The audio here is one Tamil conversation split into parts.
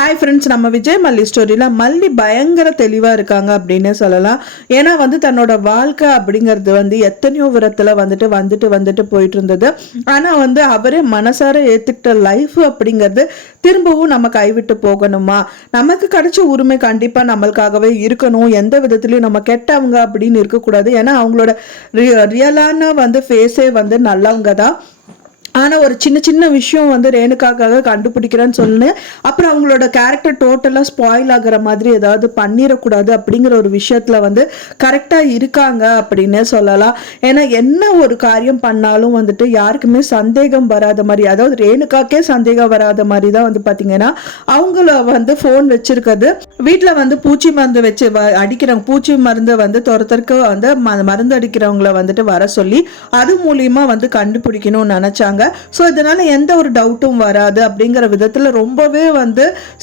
ஹாய் ஃப்ரெண்ட்ஸ், நம்ம விஜய் மல்லி ஸ்டோரியில் மல்லி பயங்கர தெளிவாக இருக்காங்க அப்படின்னு சொல்லலாம். ஏன்னா தன்னோட வாழ்க்கை அப்படிங்கிறது எத்தனையோ விதத்தில் வந்துட்டு போயிட்டு இருந்தது. ஆனால் அவரே மனசார ஏற்றுக்கிட்ட லைஃப் அப்படிங்கிறது திரும்பவும் நம்ம கைவிட்டு போகணுமா, நமக்கு கிடைச்ச உரிமை கண்டிப்பாக நம்மளுக்காகவே இருக்கணும், எந்த விதத்துலையும் நம்ம கெட்டவங்க அப்படின்னு இருக்கக்கூடாது. ஏன்னா அவங்களோட ரியலான ஃபேஸே நல்லவங்க தான். ஆனால் ஒரு சின்ன சின்ன விஷயம் ரேணுகாக்காக கண்டுபிடிக்கிறேன்னு சொன்னேன். அப்புறம் அவங்களோட கேரக்டர் டோட்டலாக ஸ்பாயில் ஆகிற மாதிரி ஏதாவது பண்ணிடக்கூடாது அப்படிங்கிற ஒரு விஷயத்தில் கரெக்டாக இருக்காங்க அப்படின்னே சொல்லலாம். ஏன்னா என்ன ஒரு காரியம் பண்ணாலும் யாருக்குமே சந்தேகம் வராத மாதிரி, அதாவது ரேணுகாக்கே சந்தேகம் வராத மாதிரி தான் பார்த்தீங்கன்னா அவங்கள ஃபோன் வச்சிருக்கிறது. வீட்டில் பூச்சி மருந்து வச்சு அடிக்கிறவங்க, பூச்சி மருந்து துரத்தற்கு மருந்து அடிக்கிறவங்கள வர சொல்லி அது மூலியமா கண்டுபிடிக்கணும்னு நினைச்சாங்க. சோ இதனால எந்த ஒரு டவுட்டும் வராது அப்படிங்கிற விதத்துல ரொம்பவே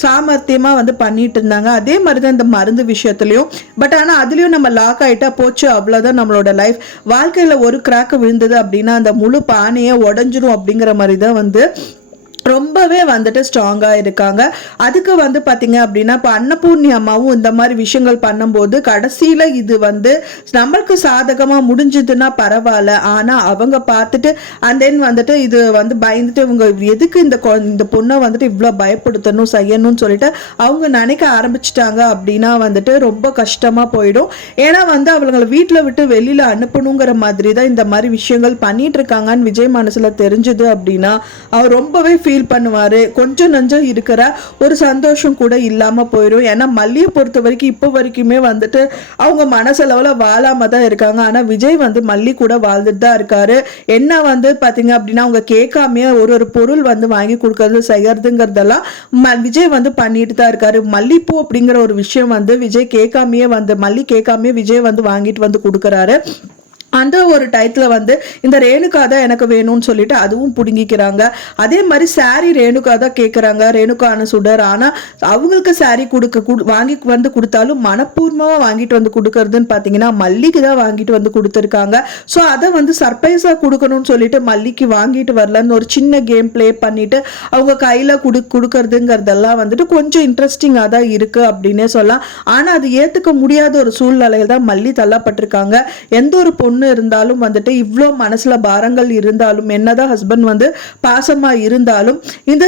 சாமர்த்தியமா பண்ணிட்டு இருந்தாங்க. அதே மாதிரிதான் இந்த மருந்து விஷயத்திலையும். பட் ஆனா அதுலயும் நம்ம லாக் ஆயிட்டா போச்சு, அவ்வளவுதான் நம்மளோட லைஃப். வாழ்க்கையில ஒரு கிராக் விழுந்தது அப்படின்னா அந்த முழு பானையே உடஞ்சிரும் அப்படிங்கிற மாதிரி தான் ரொம்பவே ஸ்ட்ராங்கா இருக்காங்க. அதுக்கு பார்த்தீங்க அப்படின்னா இப்போ அன்னபூர்ணி அம்மாவும் இந்த மாதிரி விஷயங்கள் பண்ணும்போது கடைசியில இது நம்மளுக்கு சாதகமா முடிஞ்சதுன்னா பரவாயில்ல, ஆனா அவங்க பார்த்துட்டு அண்ட் தென் இது பயந்துட்டு இவங்க எதுக்கு இந்த பொண்ணை இவ்வளவு பயப்படுத்தணும் செய்யணும்னு சொல்லிட்டு அவங்க நினைக்க ஆரம்பிச்சிட்டாங்க அப்படின்னா ரொம்ப கஷ்டமா போயிடும். ஏன்னா அவங்களை வீட்டுல விட்டு வெளியில அனுப்பணுங்கிற மாதிரி தான் இந்த மாதிரி விஷயங்கள் பண்ணிட்டு இருக்காங்கன்னு விஜய் மனசுல தெரிஞ்சது அப்படின்னா அவர் ரொம்பவே ஃபீல் பண்ணுவாரு. கொஞ்சம் நஞ்சம் இருக்கிற ஒரு சந்தோஷம் கூட இல்லாம போயிடும். ஏன்னா மல்லியை பொறுத்த வரைக்கும் இப்போ வரைக்குமே அவங்க மனசளவுல வாழாம தான் இருக்காங்க. ஆனா விஜய் மல்லி கூட வாழ்ந்துட்டு தான் இருக்காரு. என்ன பாத்தீங்க அப்படின்னா அவங்க கேட்காமையே ஒரு பொருள் வாங்கி கொடுக்கறது செய்யறதுங்கிறதெல்லாம் விஜய் பண்ணிட்டு தான் இருக்காரு. மல்லிப்பூ அப்படிங்கிற ஒரு விஷயம் விஜய் கேட்காமையே மல்லி கேட்காமையே விஜய் வாங்கிட்டு கொடுக்கறாரு. அந்த ஒரு டைத்துல இந்த ரேணுகா தான் எனக்கு வேணும்னு சொல்லிட்டு அதுவும் புடுங்கிக்கிறாங்க. அதே மாதிரி சாரி ரேணுகா தான் கேட்கறாங்க, ரேணுகான சுடர். ஆனா அவங்களுக்கு சாரி வாங்கி கொடுத்தாலும் மனப்பூர்வமா வாங்கிட்டு கொடுக்கறதுன்னு பாத்தீங்கன்னா மல்லிக்கு தான் வாங்கிட்டு கொடுத்துருக்காங்க. ஸோ அதை சர்ப்ரைஸா கொடுக்கணும்னு சொல்லிட்டு மல்லிக்கு வாங்கிட்டு வரலன்னு ஒரு சின்ன கேம் பிளே பண்ணிட்டு அவங்க கையில கொடுக்கறதுங்கிறதெல்லாம் கொஞ்சம் இன்ட்ரெஸ்டிங்கா தான் இருக்கு அப்படின்னே சொல்லலாம். ஆனா அது ஏத்துக்க முடியாத ஒரு சூழ்நிலையில தான் மல்லி தள்ளப்பட்டிருக்காங்க. எந்த ஒரு பொண்ணு இருந்தாலும் இவ்வளோ மனசுல பாரங்கள் இருந்தாலும், என்னதான் ஹஸ்பண்ட் பாசமா இருந்தாலும் இந்த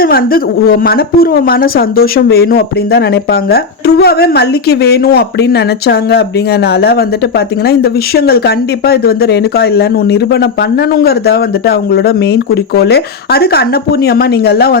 மனப்பூர்வமான சந்தோஷம் வேணும் அப்படின்னு தான் நினைப்பாங்க. ட்ரூவாவே மல்லிக்கு வேணும் அப்படின்னு நினைச்சாங்க. அப்படிங்கறனால பாத்தீங்கன்னா இந்த விஷயங்கள் கண்டிப்பா இது ரேணுகா இல்லைன்னு நிரூபணம் பண்ணணுங்கிறதா அவங்களோட மெயின் குறிக்கோளே. அதுக்கு அன்னபூர்ணி அம்மா நீங்க எல்லாம்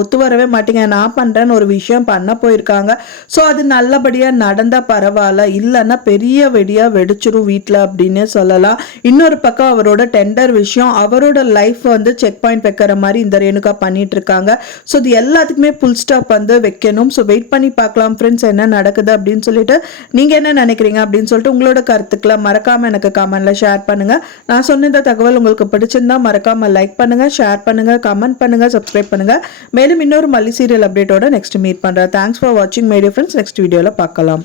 ஒத்து வரவே மாட்டீங்க, நான் பண்றேன்னு ஒரு விஷயம் பண்ண போயிருக்காங்க. ஸோ அது நல்லபடியா நடந்தா பரவாயில்ல, இல்லைன்னா பெரிய வெடியா வெடிச்சிரும் வீட்டுல அப்படின்னு சொல்லலாம். இன்னொரு பக்கம் அவரோட டெண்டர் விஷயம், அவரோட லைஃப் செக் பாயிண்ட் வைக்கிற மாதிரி இந்த ரேணுகா பண்ணிட்டு இருக்காங்க. ஸோ இது எல்லாத்துக்குமே புல் ஸ்டாப் வைக்கணும். ஸோ வெயிட் பண்ணி பார்க்கலாம் ஃப்ரெண்ட்ஸ் என்ன நடக்குது அப்படின்னு சொல்லிட்டு. நீங்க என்ன நினைக்கிறீங்க அப்படின்னு சொல்லிட்டு உங்களோட கருத்துக்களை மறக்காம எனக்கு கமெண்ட்ல ஷேர் பண்ணுங்க. நான் சொன்ன இந்த தகவல் உங்களுக்கு பிடிச்சிருந்தா மறக்காம லைக் பண்ணுங்க, ஷேர் பண்ணுங்க, கமெண்ட் பண்ணுங்க, சப்ஸ்கிரைப் பண்ணுங்க. மேலும் இன்னொரு மல்லி சீரியல் அப்டேட்டோட நெக்ஸ்ட் மீட் பண்றேன். தேங்க்ஸ் ஃபார் வாட்சிங் மை டியர் ஃப்ரெண்ட்ஸ். நெக்ஸ்ட் வீடியோல பார்க்கலாம்.